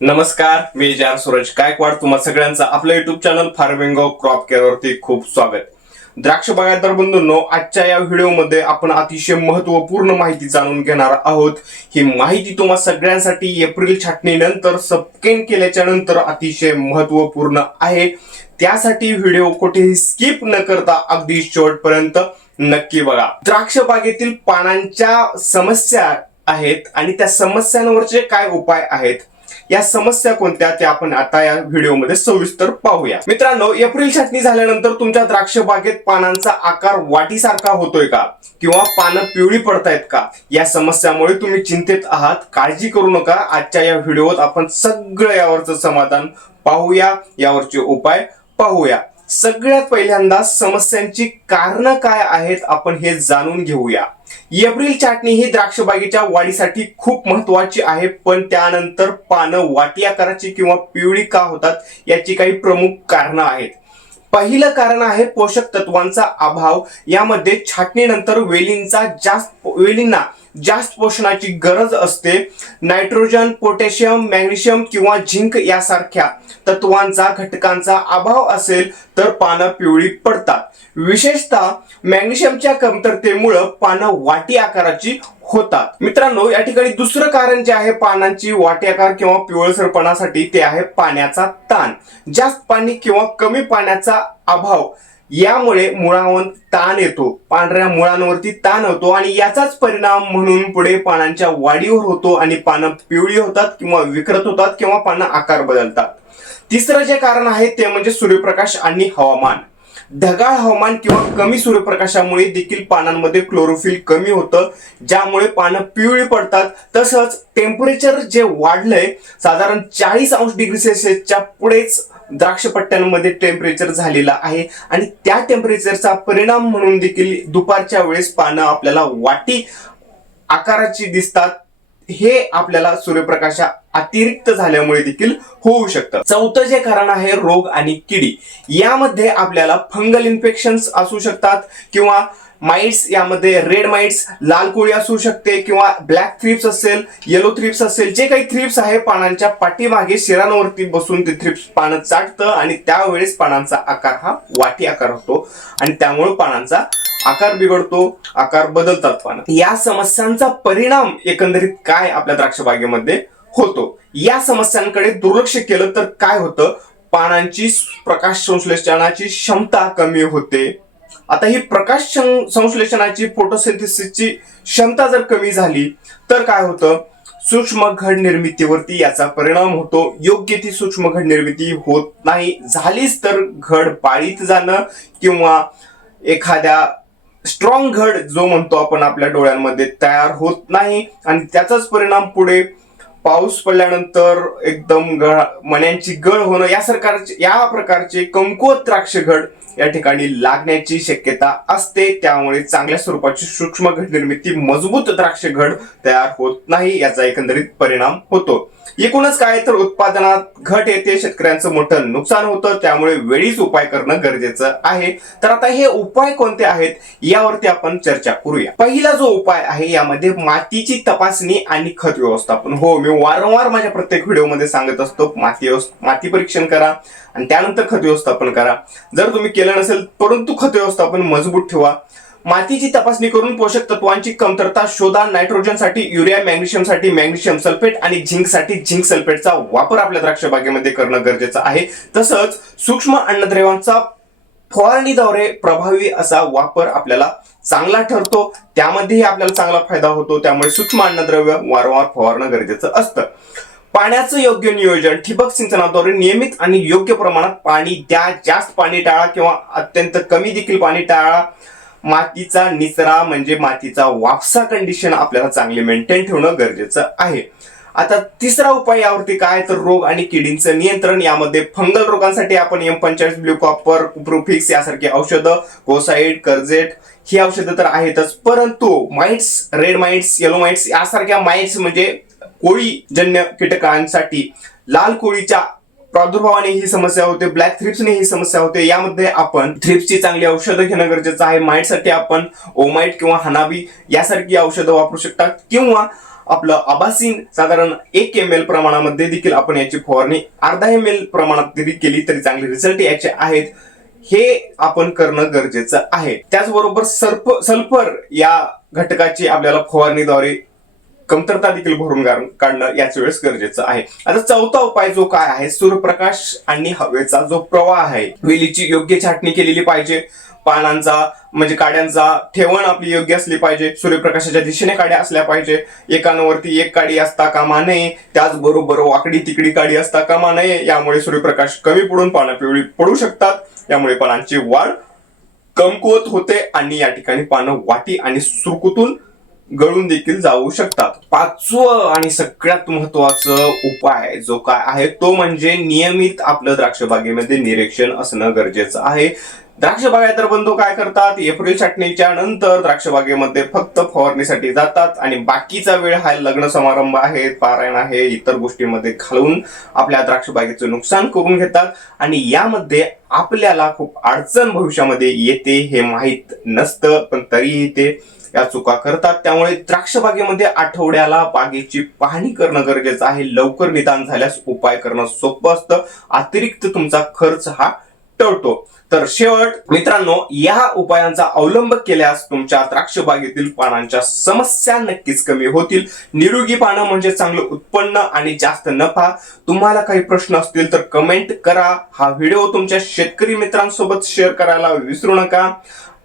नमस्कार मी जान सूरज गायकवाड. तुम्हा सगळ्यांचं आपलं YouTube channel farming of crop care वरती खूप स्वागत. द्राक्ष बागायतदार बंधूंनो आजच्या या व्हिडिओमध्ये आपण अतिशय महत्त्वपूर्ण माहिती जाणून घेणार आहोत. ही माहिती तुम्हा सगळ्यांसाठी एप्रिल छाटणीनंतर सबकेन केल्याच्यानंतर अतिशय महत्त्वपूर्ण आहे. त्यासाठी व्हिडिओ कुठेही स्किप न करता अगदी शेवटपर्यंत नक्की बघा. द्राक्ष बागेतील पानांच्या समस्या आहेत आणि त्या समस्यांवरचे काय उपाय आहेत? या समस्या कोणत्या त्या आपण आता या व्हिडिओमध्ये सविस्तर पाहूया मित्रांनो एप्रिल छाटणी झाल्यानंतर तुमच्या द्राक्ष बागेत पानांचा आकार वाटीसारखा होतोय का? किंवा पानं पिवळी पडतायत का? या समस्यामुळे तुम्ही चिंतेत आहात काळजी करू नका. आजच्या या व्हिडिओत आपण सगळं यावरचं समाधान पाहूया यावरचे उपाय पाहूया. सगळ्यात पहिल्यांदा समस्यांची कारणं काय आहेत आपण हे जाणून घेऊया. एप्रिल चाटणी ही द्राक्षबागेच्या वाढीसाठी खूप महत्वाची आहे पण त्यानंतर पानं वाटी आकाराची किंवा पिवळी का होतात याची काही प्रमुख कारणं आहेत. पहिलं कारण आहे पोषक तत्वांचा अभाव. यामध्ये छाटणीनंतर वेलींचा जास्त वेलींना जास्त पोषणाची गरज असते. नायट्रोजन पोटॅशियम मॅग्नेशियम किंवा झिंक यासारख्या तत्वांचा घटकांचा अभाव असेल तर पानं पिवळी पडतात. विशेषतः मॅग्नेशियमच्या कमतरतेमुळं पानं वाटी आकाराची होतात. मित्रांनो या ठिकाणी दुसरं कारण जे आहे पानांची वाटी आकार किंवा पिवळसरपणासाठी ते आहे पाण्याचा ताण. जास्त पाणी किंवा कमी पाण्याचा अभाव. यामुळे मुळावर ताण येतो. पांढऱ्या मुळांवरती ताण होतो आणि याचाच परिणाम म्हणून पुढे पानांच्या वाढीवर होतो आणि पानं पिवळी होतात किंवा विकृत होतात किंवा पानं आकार बदलतात. तिसरं जे कारण आहे ते म्हणजे सूर्यप्रकाश आणि हवामान. ढगाळ हवामान किंवा कमी सूर्यप्रकाशामुळे देखील पानांमध्ये क्लोरोफिल कमी होतं ज्यामुळे पानं पिवळी पडतात. तसंच टेम्परेचर जे वाढलंय साधारण चाळीस अंश डिग्री सेल्सिअसच्या पुढेच द्राक्षपट्ट्यांमध्ये टेम्परेचर झालेलं आहे. आणि त्या टेम्परेचरचा परिणाम म्हणून देखील दुपारच्या वेळेस पानं आपल्याला वाटी आकाराची दिसतात. हे आपल्याला सूर्यप्रकाशा अतिरिक्त झाल्यामुळे देखील होऊ शकतं. चौथं जे कारण आहे रोग आणि किडी. यामध्ये आपल्याला फंगल इन्फेक्शन असू शकतात किंवा माइट्स यामध्ये रेड माइट्स लाल कोळी असू शकते किंवा ब्लॅक थ्रिप्स असेल येलो थ्रिप्स असेल जे काही थ्रिप्स आहे पानांच्या पाठीमागे शिरांवरती बसून ते थ्रिप्स पानं चाटतं आणि त्यावेळेस पानांचा आकार हा वाटी आकार होतो आणि त्यामुळे पानांचा आकार बिघडतो आकार बदलतात पानं. या समस्यांचा परिणाम एकंदरीत काय आपल्या द्राक्ष बागेमध्ये होतो? या समस्यांकडे दुर्लक्ष केलं तर काय होतं? पानांची प्रकाश संश्लेषणाची क्षमता कमी होते. आता ही प्रकाश संश्लेषणाची फोटोसिंथेसिसची क्षमता जर कमी झाली तर काय होतं? सूक्ष्म घड निर्मितीवरती याचा परिणाम होतो. योग्य ती सूक्ष्म घड निर्मिती होत नाही. झालीच तर घड पाळीत जाणं किंवा एखाद्या स्ट्रॉंग घड जो म्हणतो आपण आपल्या डोळ्यांमध्ये तयार होत नाही. आणि त्याचाच परिणाम पुढे पाऊस पडल्यानंतर एकदम गळ मण्यांची गळ होणं या सरकारचे या प्रकारचे कमकुवत द्राक्ष घड या ठिकाणी लागण्याची शक्यता असते. त्यामुळे चांगल्या स्वरूपाची सूक्ष्म घड निर्मिती मजबूत द्राक्ष घड तयार होत नाही याचा एकंदरीत परिणाम होतो. एकूणच काय तर उत्पादनात घट येते शेतकऱ्यांचं मोठं नुकसान होतं त्यामुळे वेळीच उपाय करणं गरजेचं आहे. तर आता हे उपाय कोणते आहेत यावरती आपण चर्चा करूया. पहिला जो उपाय आहे यामध्ये मातीची तपासणी आणि खत व्यवस्थापन. हो मी वारंवार माझ्या प्रत्येक व्हिडिओमध्ये सांगत असतो माती माती परीक्षण करा आणि त्यानंतर खत व्यवस्थापन करा. जर तुम्ही केलं नसेल परंतु खत व्यवस्थापन मजबूत ठेवा. मातीची तपासणी करून पोषक तत्वांची कमतरता शोधा. नायट्रोजनसाठी युरिया मॅग्नेशियमसाठी मॅग्नेशियम सल्फेट आणि झिंकसाठी झिंक सल्फेटचा वापर आपल्या द्राक्ष बागेमध्ये करणं गरजेचं आहे. तसंच सूक्ष्म अन्नद्रव्यांचा फवारणीद्वारे प्रभावी असा वापर आपल्याला चांगला ठरतो. त्यामध्येही आपल्याला चांगला फायदा होतो. त्यामुळे सूक्ष्म अन्नद्रव्य वारंवार फवारणं गरजेचं असतं. पाण्याचं योग्य नियोजन ठिबक सिंचनाद्वारे नियमित आणि योग्य प्रमाणात पाणी द्या. जास्त पाणी टाळा किंवा अत्यंत कमी देखील पाणी टाळा. मातीचा निचरा म्हणजे मातीचा वापसा कंडिशन आपल्याला चांगली मेंटेन ठेवणं गरजेचं आहे. आता तिसरा उपाय यावरती काय तर रोग आणि किडींचं नियंत्रण. यामध्ये फंगल रोगांसाठी आपण एम पंचाळीस ब्ल्यू कॉपर प्रोफिक्स यासारखी औषधं कोसाईड कर्जेट ही औषधं तर आहेतच. परंतु mites red mites yellow mites यासारख्या माइट्स म्हणजे कोळीजन्य कीटकांसाठी लाल कोळीच्या प्रादुर्भावाने ही समस्या होते ब्लॅक थ्रिप्सने ही समस्या होते. यामध्ये आपण थ्रिप्सची चांगली औषधं घेणं गरजेचं आहे. माइटसाठी आपण ओमाइट किंवा हनाबी यासारखी औषधं वापरू शकतात. किंवा आपलं आभासीन साधारण एक एम एल प्रमाणामध्ये देखील आपण याची फवारणी अर्धा एम एल प्रमाणात जरी केली तरी चांगले रिझल्ट याचे आहेत. हे आपण करणं गरजेचं आहे. त्याचबरोबर सर्प सल्फर या घटकाची आपल्याला फवारणीद्वारे कमतरता देखील भरून काढणं याच वेळेस गरजेचं आहे. आता चौथा उपाय जो काय आहे? सूर्यप्रकाश आणि हवेचा जो प्रवाह आहे. वेलीची योग्य छाटणी केलेली पाहिजे. पानांचा म्हणजे काड्यांचा ठेवण आपली योग्य असली पाहिजे. सूर्यप्रकाशाच्या दिशेने काड्या असल्या पाहिजे. एकांवरती एक काडी असता कामा नये. त्याचबरोबर वाकडी तिकडी काडी असता कामा नये. यामुळे सूर्यप्रकाश कमी पडून पानं पिवळी पडू शकतात. यामुळे पानांची वाढ कमकुवत होते आणि या ठिकाणी पानं वाटी आणि सुरकुतून गळून देखील जाऊ शकतात. पाचवं आणि सगळ्यात महत्वाचं उपाय जो काय आहे तो म्हणजे नियमित आपलं द्राक्ष बागेमध्ये निरीक्षण असणं गरजेचं आहे. द्राक्ष बागायतर बंधू काय करतात? एप्रिल छाटणीच्या नंतर द्राक्ष बागेमध्ये फक्त फवारणीसाठी जातात आणि बाकीचा वेळ हा लग्न समारंभ आहे पारायण आहे इतर गोष्टींमध्ये घालून आपल्या द्राक्ष बागेचं नुकसान करून घेतात आणि यामध्ये आपल्याला खूप अडचण भविष्यामध्ये येते हे माहीत नसतं पण तरीही ते या चुका करतात. त्यामुळे द्राक्ष बागेमध्ये आठवड्याला बागेची पाहणी करणं गरजेचं आहे. लवकर निदान झाल्यास उपाय करणं सोपं असतं. अतिरिक्त तुमचा खर्च हा टळतो. तर शेवट मित्रांनो या उपायांचा अवलंब केल्यास तुमच्या द्राक्ष बागेतील पानांच्या समस्या नक्कीच कमी होतील. निरोगी पानं म्हणजे चांगलं उत्पन्न आणि जास्त नफा. तुम्हाला काही प्रश्न असतील तर कमेंट करा. हा व्हिडिओ तुमच्या शेतकरी मित्रांसोबत शेअर करायला विसरू नका.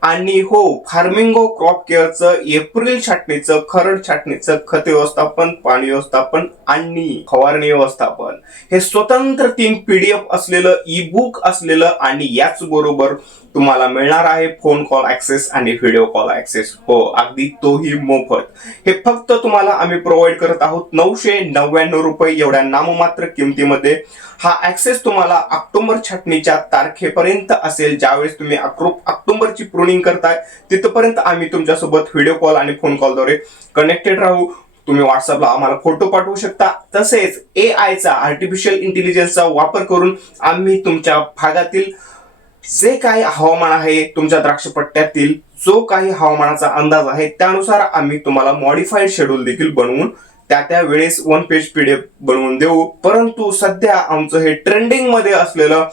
आणि हो फार्मिंगो क्रॉप केअरचं एप्रिल छाटणीचं खरड छाटणीचं खत व्यवस्थापन पाणी व्यवस्थापन आणि फवारणी व्यवस्थापन. हे स्वतंत्र तीन पीडीएफ असलेलं ई बुक असलेलं आणि याच बरोबर तुम्हाला मिळणार आहे फोन कॉल ऍक्सेस आणि व्हिडिओ कॉल ऍक्सेस हो अगदी तोही मोफत. हे फक्त तुम्हाला आम्ही प्रोव्हाइड करत आहोत नऊशे नव्याण्णव रुपये एवढ्या नाममात्र किमतीमध्ये. हा ऍक्सेस तुम्हाला ऑक्टोबर छाटणीच्या तारखेपर्यंत असेल ज्यावेळेस तुम्ही ऑक्टो- पूर्ण प्रुनिंग करताय तिथपर्यंत आम्ही तुमच्यासोबत व्हिडिओ कॉल आणि फोन कॉलद्वारे कनेक्टेड राहू. तुम्ही व्हॉट्सअपला आम्हाला फोटो पाठवू शकता. तसेच ए आयचा आर्टिफिशियल इंटेलिजन्सचा वापर करून आम्ही तुमच्या भागातील जे काही हवामान आहे तुमच्या द्राक्षपट्ट्यातील जो काही हवामानाचा अंदाज आहे त्यानुसार आम्ही तुम्हाला मॉडिफाईड शेड्यूल देखील बनवून त्या त्या वेळेस वन पेज पीडीएफ बनवून देऊ. परंतु सध्या आमचं हे ट्रेंडिंगमध्ये असलेलं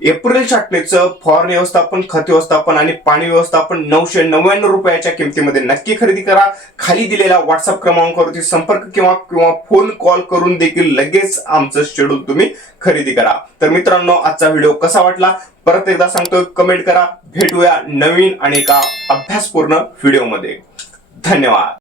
एप्रिल छाटणीचं फॉर व्यवस्थापन खत व्यवस्थापन आणि पाणी व्यवस्थापन नऊशे नव्याण्णव रुपयाच्या किमतीमध्ये नक्की खरेदी करा. खाली दिलेल्या व्हॉट्सअप क्रमांकावरती संपर्क किंवा किंवा फोन कॉल करून देखील लगेच आमचं शेड्यूल तुम्ही खरेदी करा. तर मित्रांनो आजचा व्हिडिओ कसा वाटला? परत एकदा सांगतो कमेंट करा. भेटूया नवीन आणि एका अभ्यासपूर्ण व्हिडिओमध्ये धन्यवाद.